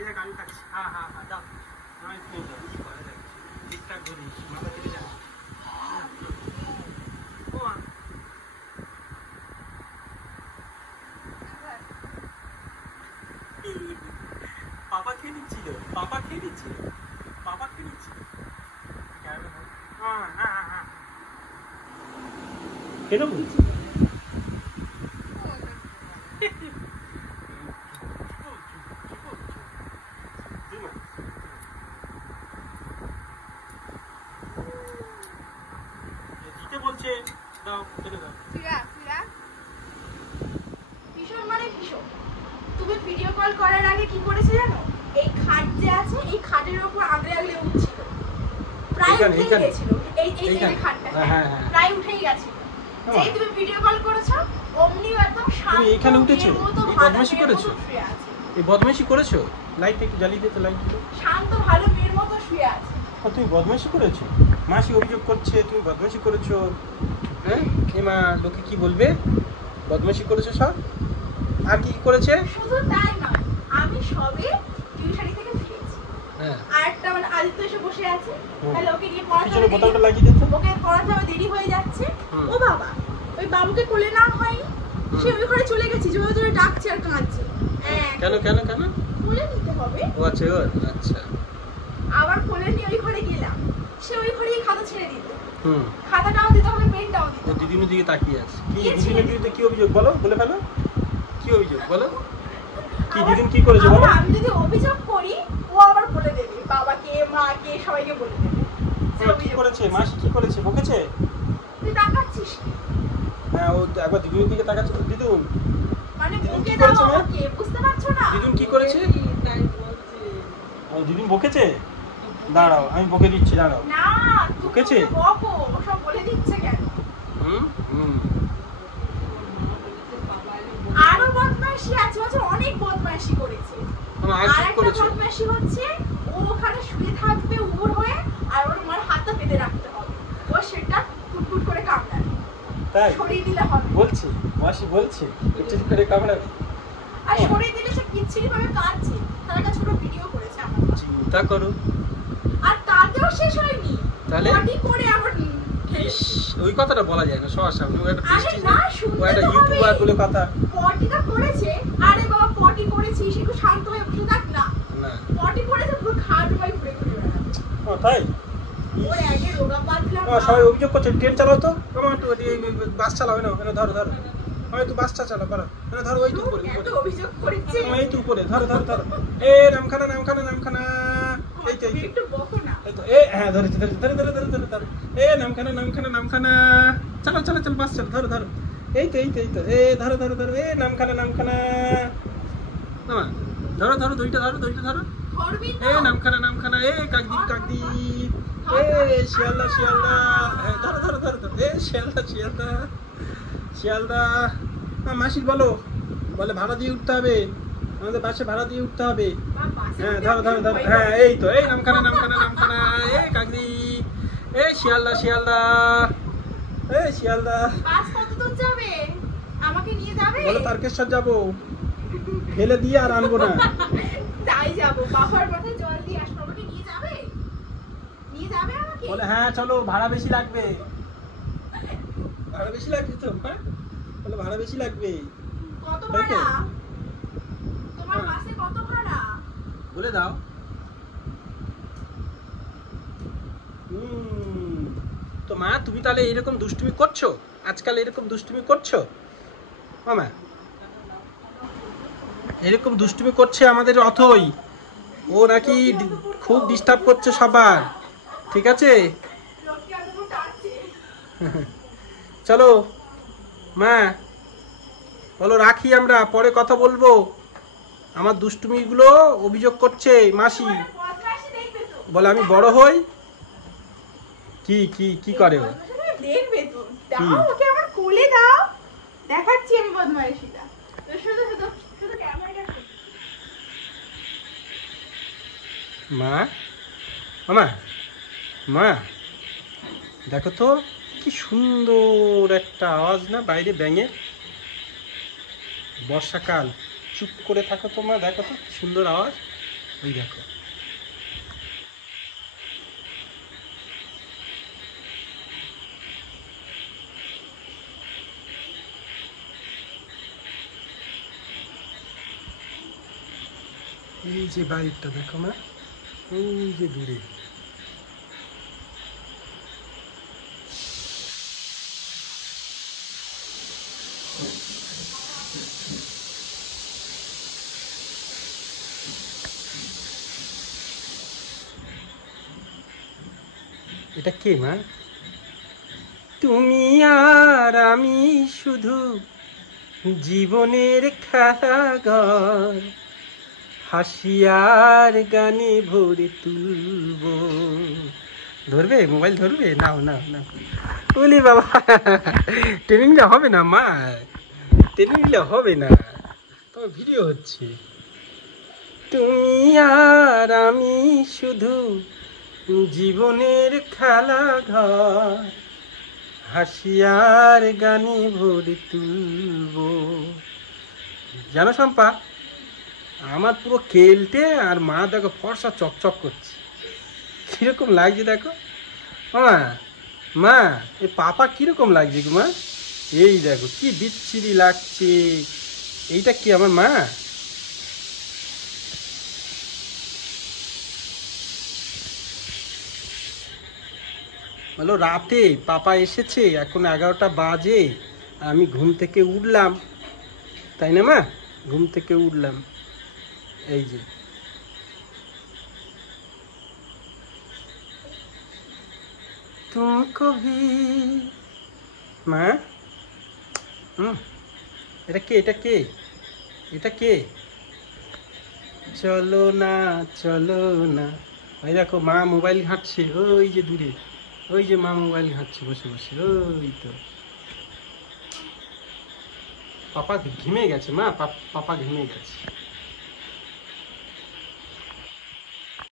এটা গাড়ি থাকছে। হ্যাঁ হ্যাঁ হ্যাঁ দাও। নয় তো কি করে দেখ ঠিকঠাক ধরি মাথা থেকে যাবে। ও পাপা খেয়ে নিচ্ছিল, পাপা খেয়ে নিচ্ছিল, পাপা খেয়ে নিচ্ছিল। হ্যাঁ হ্যাঁ হ্যাঁ কেন বলছি দিতে বলছে দাও ছেড়ে দাও। কিশোর মানে কিশোর, তুমি ভিডিও কল করার আগে কি করেছে জানো? এই খাট যে আছে এই খাটের উপর আগলে আগলে উঠছিল, প্রায় উঠে গেছিল। এই খাটটা প্রায় উঠেই গেছিল। যেই তুমি ভিডিও কল করেছো অমনি একদম শান্ত। তুমি এখানে উঠেছো, এই বদমাশি করেছো, এই বদমাশি করেছো। লাইট একটু জ্বালিয়ে দিতে, লাইট দিও। শান্ত ভালো মেয়ের মতো শুয়ে আছে। তুমি বদমাশি করেছো, মাসি অভিযোগ করছে তুমি বদমাশি করেছো। হ্যাঁ এমা লোকে কি বলবে? বদমাশি করেছো সব। আর কি করেছে? শুধু তাই নয়, আমি সবে টিউশনি থেকে ফিরেছি। হ্যাঁ আর একটা মানে আদিত্য এসে বসে আছে, তাহলে ওকে নিয়ে পড়াতে পিছনে বোতামটা লাগিয়ে দিতে। ওকে পড়াতে হবে, দেরি হয়ে যাচ্ছে। ও বাবা, ওই বাবুকে কোলে না হয় সে ওই ঘরে চলে গেছে, জোরে জোরে ডাকছে আর কাঁদছে। কেন কেন কেন? কোলে নিতে হবে। ও আচ্ছা আচ্ছা। আবার কোলে নিয়ে ওই ঘরে গেলাম, সে ওই ঘরেই খাতা ছেড়ে দিত। খাতাটাও দিতে হবে, পেনটাও দিতে হবে। দিদির দিকে তাকিয়ে আছে। কি দিদির বিরুদ্ধে কি অভিযোগ বলো, বলে ফেলো। কি অভিযোগ বলো? কি দিদিন কি করেছে বলো? আমি যদি অভিযোগ করি ও আবার বলে দেবে, বাবাকে মাকে সবাইকে বলে দেবে। কি করেছে? মাসি কি করেছে? বকেছে? তুই তাকাচ্ছিস কি? হ্যাঁ ও একবার দিদির দিকে তাকাচ্ছে তো। দিদুন মানে দিদুন কি বকে করেছে? দাও ওকে, বুঝতে পারছো না? দিদুন কি করেছে? ও দিদুন বকেছে। দাঁড়াও আমি বকে দিচ্ছি, দাঁড়াও। না বকেছে? বকো, ও সব বলে দিচ্ছে কেন? আরো বদমাইশি আছে, অনেক বদমাইশি করেছে। আর একটা বদমাইশি হচ্ছে ও ওখানে শুয়ে থাকবে উবুর হয়ে, আর ওর মার হাতটা পেতে রাখতে হবে, ও সেটা ফুটফুট করে কামড়াবে। তাই সরিয়ে দিলে হবে। বলছি মাসি বলছে একটু করে কামড়াবে। আর সরিয়ে দিলে সে কিচ্ছিরি ভাবে কাঁদছে, তার একটা ছোট ভিডিও করেছে আমার। চিন্তা করো। আর তাতেও শেষ হয়নি, তাহলে পটি করে আবার ওই কথাটা বলা যায় না সবার সামনে। ও একটা আরে না, শুনতে ও একটা ইউটিউবার বলে কথা। পটিটা করেছে, আরে বাবা পটি করেছিস একটু শান্ত হয়ে বসে থাক না। না পটি করেছে পুরো খাট উপায় ঘুরে ঘুরে বেড়াচ্ছে। ও তাই? ওর আগে রোগা পাতলা। সবাই অভিযোগ করছে ট্রেন চালাও তো। আমার একটু বাস চালাও না, এখানে ধরো ধরো। আমি একটু বাসটা চালাও পারো, এখানে ধরো। ওই তো উপরে এত অভিযোগ করেছে। এই তো উপরে ধরো ধরো ধরো। নামখানা নামখানা নামখানা। এই তো একটু বকো না। এই তো হ্যাঁ ধরেছি ধরে ধরে ধরে ধরে ধরে ধরে। নামখানা নামখানা নামখানা। চলো চলো চলো বাস চলো, ধরো ধরো। এই তো এই তো এই তো ধরো ধরো ধরো। নামখানা নামখানা। না ধরো ধরো, দুইটা ধরো, দুইটা ধরো। ধরবি তো। নামখানা নামখানা। কাকদ্বীপ কাকদ্বীপ। শিয়ালদা শিয়ালদা। ধরো ধরো ধরো ধরো। শিয়ালদা শিয়ালদা শিয়ালদা। মাসির বলো, বলে ভাড়া দিয়ে উঠতে হবে, আমাদের বাসে ভাড়া দিয়ে উঠতে হবে। হ্যাঁ ধরো ধরো ধরো। হ্যাঁ এই তো নামখানা নামখানা নামখানা। কাকদ্বীপ। শিয়ালদা শিয়ালদা। শিয়ালদা। বাস কত দূর যাবে? আমাকে নিয়ে যাবে? বলে তারকেশ্বর যাবো, ফেলে দিয়ে আর আনবো না। তাই যাবো, বাবার মাথায় জল দিয়ে আসবো। আমাকে নিয়ে যাবে? নিয়ে যাবে আমাকে? বলে হ্যাঁ চলো, ভাড়া বেশি লাগবে। ভাড়া বেশি লাগবে তো? হ্যাঁ বলে ভাড়া বেশি লাগবে। কত ভাড়া? তোমার বাসে কত ভাড়া বলে দাও। তো মা তুমি তাহলে এরকম দুষ্টুমি করছো আজকাল? এরকম দুষ্টুমি করছো মামা? এরকম দুষ্টুমি করছে আমাদের অথই। ও নাকি খুব ডিস্টার্ব করছে সবার। ঠিক আছে চলো মা, বলো রাখি, আমরা পরে কথা বলবো। আমার দুষ্টুমিগুলো অভিযোগ করছে মাসি। বলে আমি বড় হই। কি কি কি করে ও? দেখবে তো, দাও ওকে আমার কোলে দাও, দেখাচ্ছি আমি বদমাইশিটা। তো শুধু শুধু শুধু ক্যামেরাটা। মা মামা মা দেখো তো কি সুন্দর একটা আওয়াজ না বাইরে ব্যাঙের। বর্ষাকাল, চুপ করে থাকো তো মা, দেখো তো সুন্দর আওয়াজ। ওই দেখো এই যে বাইকটা দেখো মা, ওই যে দূরে। এটা কে মা? তুমি আর আমি শুধু জীবনের খেলাঘর, হাসি আর গানে ভরে তুলব। ধরবে মোবাইল ধরবে? নাও নাও নাও। বলি বাবা টেনে নিলে হবে না মা, টেনে নিলে হবে না, তোমার ভিডিও হচ্ছে। তুমি আর আমি শুধু জীবনের খেলাঘর, হাসি আর গানে ভরে তুলব। জানো শম্পা, আমার পুরো কেলটে আর মা দেখো ফর্সা চকচক করছে, কিরকম লাগছে দেখো। মা মা এই পাপা কিরকম লাগছে গো মা? এই দেখো কি বিচ্ছিরি লাগছে। এইটা কি আমার মা? বলো রাতে পাপা এসেছে, এখন 11টা বাজে, আমি ঘুম থেকে উঠলাম, তাই না মা? ঘুম থেকে উঠলাম, এই যে তুমকো ভি মা। এটা কে? এটা কে? এটা কে? চলো না চলো না। ওই দেখো মা মোবাইল ঘাঁটছে, ওই যে দূরে, ওই যে মা মোবাইল ঘাঁটছে বসে বসে, ওই তো। পাপা ঘেমে গেছে মা, পাপা ঘেমে গেছে।